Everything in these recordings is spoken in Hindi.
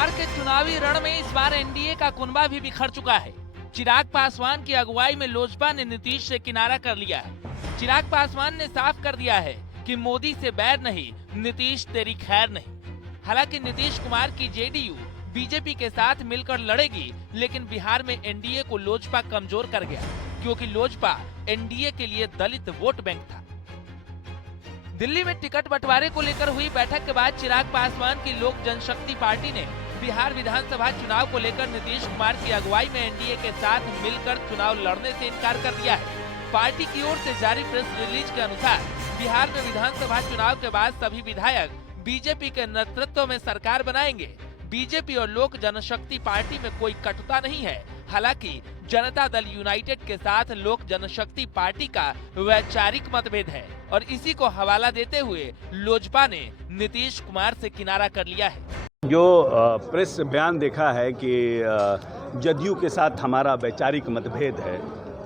बिहार के चुनावी रण में इस बार एनडीए का कुनबा भी बिखर चुका है। चिराग पासवान की अगुवाई में लोजपा ने नीतीश से किनारा कर लिया है। चिराग पासवान ने साफ कर दिया है कि मोदी से बैर नहीं, नीतीश तेरी खैर नहीं। हालांकि नीतीश कुमार की जेडीयू बीजेपी के साथ मिलकर लड़ेगी, लेकिन बिहार में एनडीए को लोजपा कमजोर कर गया, क्योंकि लोजपा एनडीए के लिए दलित वोट बैंक था। दिल्ली में टिकट बंटवारे को लेकर हुई बैठक के बाद चिराग पासवान की लोक जनशक्ति पार्टी ने बिहार विधानसभा चुनाव को लेकर नीतीश कुमार की अगुवाई में एनडीए के साथ मिलकर चुनाव लड़ने से इनकार कर दिया है। पार्टी की ओर से जारी प्रेस रिलीज के अनुसार बिहार में विधानसभा चुनाव के बाद सभी विधायक बीजेपी के नेतृत्व में सरकार बनाएंगे। बीजेपी और लोक जनशक्ति पार्टी में कोई कटुता नहीं है। हालांकि जनता दल यूनाइटेड के साथ लोक जनशक्ति पार्टी का वैचारिक मतभेद है और इसी को हवाला देते हुए लोजपा ने नीतीश कुमार से किनारा कर लिया है। जो प्रेस बयान देखा है कि जदयू के साथ हमारा वैचारिक मतभेद है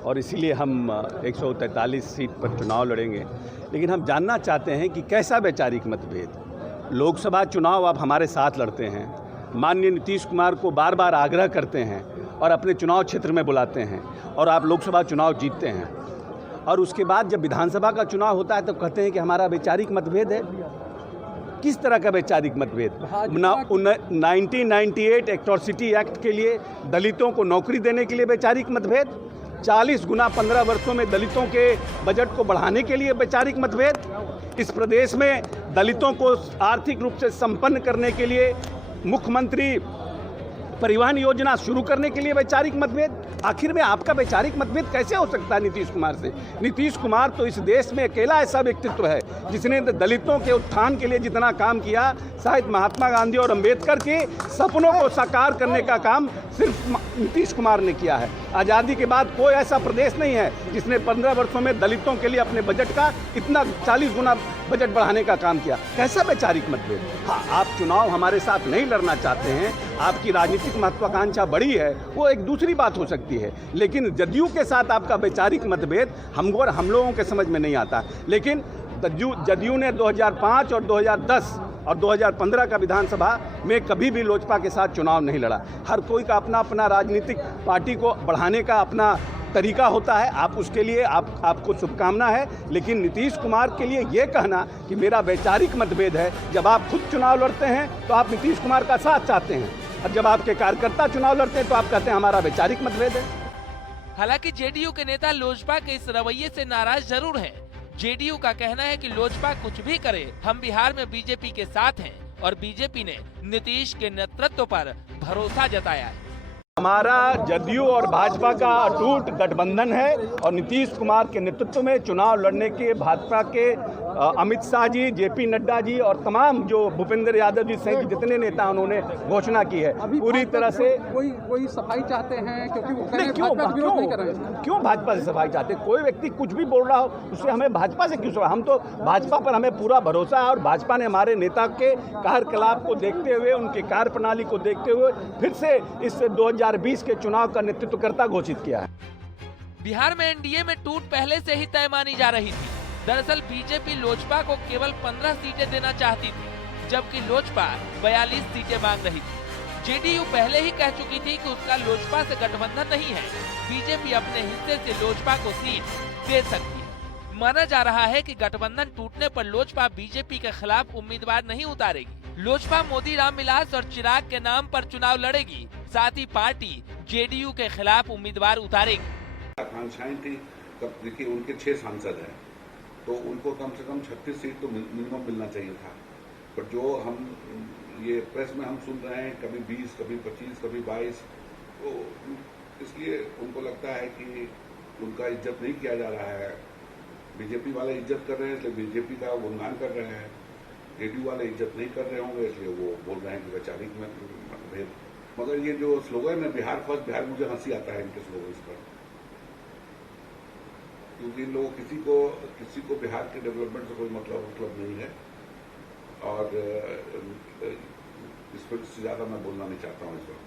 और इसीलिए हम 143 सीट पर चुनाव लड़ेंगे, लेकिन हम जानना चाहते हैं कि कैसा वैचारिक मतभेद। लोकसभा चुनाव आप हमारे साथ लड़ते हैं, माननीय नीतीश कुमार को बार बार आग्रह करते हैं और अपने चुनाव क्षेत्र में बुलाते हैं और आप लोकसभा चुनाव जीतते हैं, और उसके बाद जब विधानसभा का चुनाव होता है तो कहते हैं कि हमारा वैचारिक मतभेद है। किस तरह का वैचारिक मतभेद? 1998 एट्रॉसिटी एक्ट के लिए दलितों को नौकरी देने के लिए वैचारिक मतभेद, 40 गुना 15 वर्षों में दलितों के बजट को बढ़ाने के लिए वैचारिक मतभेद, इस प्रदेश में दलितों को आर्थिक रूप से संपन्न करने के लिए मुख्यमंत्री परिवहन योजना शुरू करने के लिए वैचारिक मतभेद। आखिर में आपका वैचारिक मतभेद कैसे हो सकता है नीतीश कुमार से? नीतीश कुमार तो इस देश में अकेला ऐसा व्यक्तित्व है जिसने दलितों के उत्थान के लिए जितना काम किया, शायद महात्मा गांधी और अंबेडकर के सपनों को साकार करने का काम सिर्फ नीतीश कुमार ने किया है। आज़ादी के बाद कोई ऐसा प्रदेश नहीं है जिसने 15 वर्षों में दलितों के लिए अपने बजट का इतना 40 गुना बजट बढ़ाने का काम किया। कैसा वैचारिक मतभेद? हाँ, आप चुनाव हमारे साथ नहीं लड़ना चाहते हैं, आपकी राजनीतिक महत्वाकांक्षा बड़ी है, वो एक दूसरी बात हो सकती है, लेकिन जदयू के साथ आपका वैचारिक मतभेद हम लोगों के समझ में नहीं आता। लेकिन जदयू ने 2005 और 2010 और 2015 का विधानसभा में कभी भी लोजपा के साथ चुनाव नहीं लड़ा। हर कोई का अपना अपना राजनीतिक पार्टी को बढ़ाने का अपना तरीका होता है, आप उसके लिए आपको शुभकामना है, लेकिन नीतीश कुमार के लिए ये कहना कि मेरा वैचारिक मतभेद है, जब आप खुद चुनाव लड़ते हैं तो आप नीतीश कुमार का साथ चाहते हैं, और जब आपके कार्यकर्ता चुनाव लड़ते हैं तो आप कहते हैं हमारा वैचारिक मतभेद है। हालांकि जेडीयू के नेता लोजपा के इस रवैये से नाराज जरूर हैं। जेडीयू का कहना है कि लोजपा कुछ भी करे, हम बिहार में बीजेपी के साथ हैं और बीजेपी ने नीतीश के नेतृत्व पर भरोसा जताया है। हमारा जदयू और भाजपा का अटूट गठबंधन है और नीतीश कुमार के नेतृत्व में चुनाव लड़ने के भाजपा के अमित शाह जी, जेपी नड्डा जी और तमाम जो भूपेंद्र यादव जी सहित जितने नेता उन्होंने घोषणा की है पूरी तरह से। कोई सफाई चाहते हैं क्योंकि वो क्यों भाजपा से सफाई चाहते? कोई व्यक्ति कुछ भी बोल रहा हो उससे हमें भाजपा से क्यों सफाई? हम तो भाजपा पर हमें पूरा भरोसा है और भाजपा ने हमारे नेता के कार्यकलाप को देखते हुए, उनके कार्यप्रणाली को देखते हुए फिर से इस 2020 के चुनाव का नेतृत्व करता घोषित किया है। बिहार में एनडीए में टूट पहले से ही तय मानी जा रही थी। दरअसल बीजेपी लोजपा को केवल 15 सीटें देना चाहती थी, जबकि लोजपा 42 सीटें मांग रही थी। जेडीयू पहले ही कह चुकी थी कि उसका लोजपा से गठबंधन नहीं है, बीजेपी अपने हिस्से से लोजपा को सीट दे सकती है। माना जा रहा है कि गठबंधन टूटने पर लोजपा बीजेपी के खिलाफ उम्मीदवार नहीं उतारेगी। लोजपा मोदी रामविलास और चिराग के नाम पर चुनाव लड़ेगी, साथ ही पार्टी जेडीयू के खिलाफ उम्मीदवार उतारेगी। आकांक्षाएं थी, देखिए उनके 6 सांसद हैं तो उनको कम से कम 36 सीट तो मिनिमम मिलना चाहिए था, पर जो हम ये प्रेस में हम सुन रहे हैं कभी 20, कभी 25, कभी 22, तो इसलिए उनको लगता है कि उनका इज्जत नहीं किया जा रहा है। बीजेपी वाले इज्जत कर रहे हैं इसलिए बीजेपी का गुणगान कर रहे हैं, जेडीयू वाले इज्जत नहीं कर रहे होंगे इसलिए वो बोल रहे हैं कि वैचारिक मतभेद। मगर ये जो स्लोगन है बिहार फर्स्ट बिहार, मुझे हंसी आता है इनके स्लोगन पर, क्योंकि इन लोगों किसी को बिहार के डेवलपमेंट से कोई मतलब नहीं है और इस पर से ज्यादा मैं बोलना नहीं चाहता हूँ इस वक्त।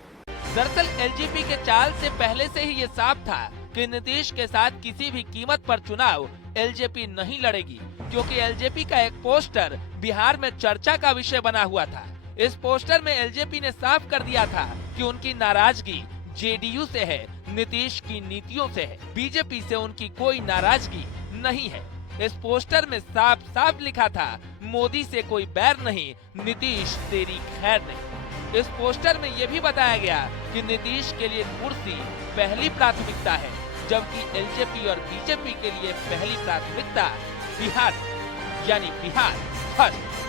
दरअसल एलजेपी के चाल से पहले से ही ये साफ था कि नीतीश के साथ किसी भी कीमत पर चुनाव एलजेपी नहीं लड़ेगी, क्योंकि एलजेपी का एक पोस्टर बिहार में चर्चा का विषय बना हुआ था। इस पोस्टर में एलजेपी ने साफ कर दिया था कि उनकी नाराजगी जेडीयू से है, नीतीश की नीतियों से है। बीजेपी से उनकी कोई नाराजगी नहीं है। इस पोस्टर में साफ साफ लिखा था, मोदी से कोई बैर नहीं, नीतीश तेरी खैर नहीं। इस पोस्टर में यह भी बताया गया कि नीतीश के लिए कुर्सी पहली प्राथमिकता है, जबकि एलजेपी और बीजेपी के लिए पहली प्राथमिकता बिहार, यानी बिहार फर्स्ट।